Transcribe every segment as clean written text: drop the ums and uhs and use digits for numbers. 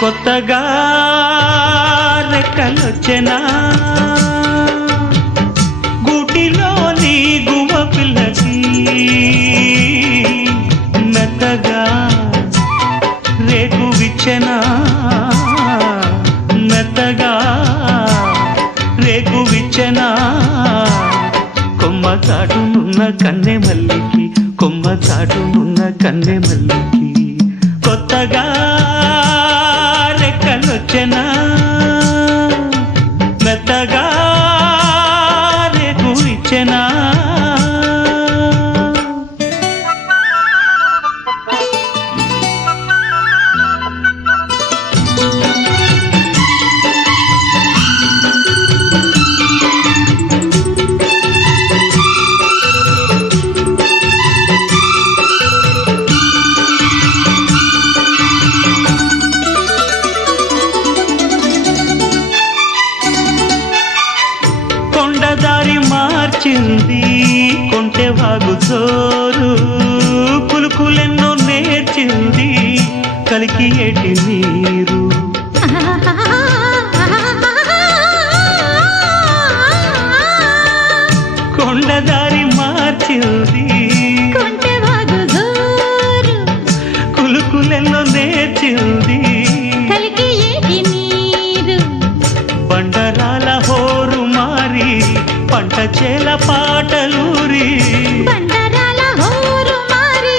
కొత్తగా రెక్కలొచ్చెనా గూటిలోని గువ్వ పిల్లకి మెత్తగా రేకు విచ్చెనా మెత్తగా రేకు విచ్చెనా కొమ్మ చాటునున్న కన్నె మల్లికి కొమ్మ చాటునున్న కన్నె మల్లికి కొత్తగా రెక్కలొచ్చెనా మెత్తగా రేకు ఇచ్చెనా కొండదారి మార్చింది కొంటె వాగు జోరు పులుకులెన్నో నేర్చింది కలికి ఏటి నీరు కొండదారి మార్చింది కొంటె వాగు జోరు కులుకులెన్నో నేర్చింది కలికి ఏటి నీరు బండరాల హోరు మారి పంట చేల పాటలూరి బండరాల హోరు మారి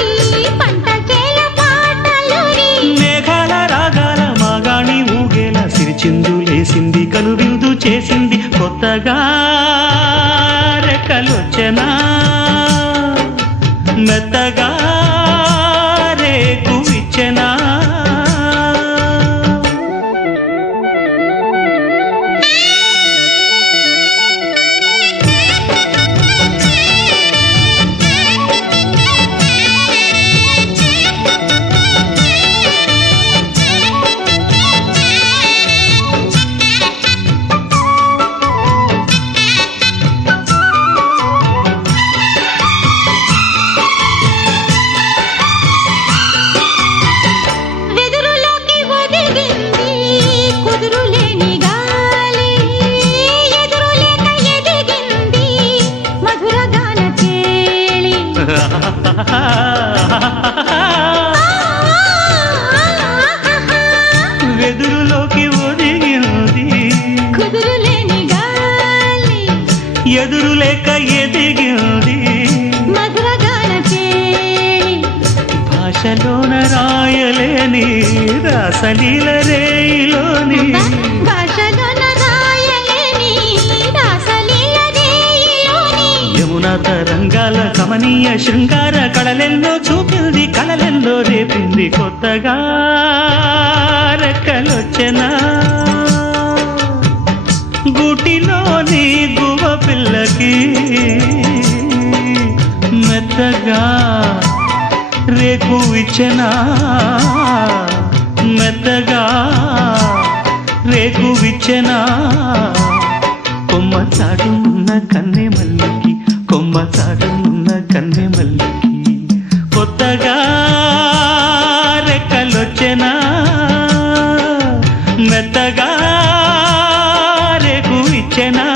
పంట చేల పాటలూరి మేఘాల రాగాల మాగాణి ఊగేల సిరిచిందులేసింది కనువిందు చేసింది కొత్తగా రెక్కలొచ్చెనా మెత్తగా రేకు ఇచ్చెనా వెదురులోకి ఒదిగింది కుదురులేని గాలి ఎదురులేక ఎదిగింది మధుర గాన కేళి వెదురులోకి ఒదిగింది కుదురులేని గాలి ఎదురులేక ఎదిగింది మధుర గాన కేళి భాషలోన రాయలేని రాసలీల రేయిలోని భాషలోన రాయలేని రాసలీల రేయిలోని యమునా తరంగాల కమనీయ శృంగార కళలెన్నో చూపింది కళలెన్నో రేపింది కొత్తగా రెక్కలొచ్చెనా గూటిలోని గువ్వ పిల్లకి మెత్తగా రేకు ఇచ్చెనా మెత్తగా రేకు విచ్చెనా కొమ్మ చాటునున్న కన్నె మల్లికి కొమ్మ చాటునున్న కన్నె మల్లికి కొత్తగా రెక్కలొచ్చెనా మెత్తగా రేకు ఇచ్చెనా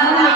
సన్న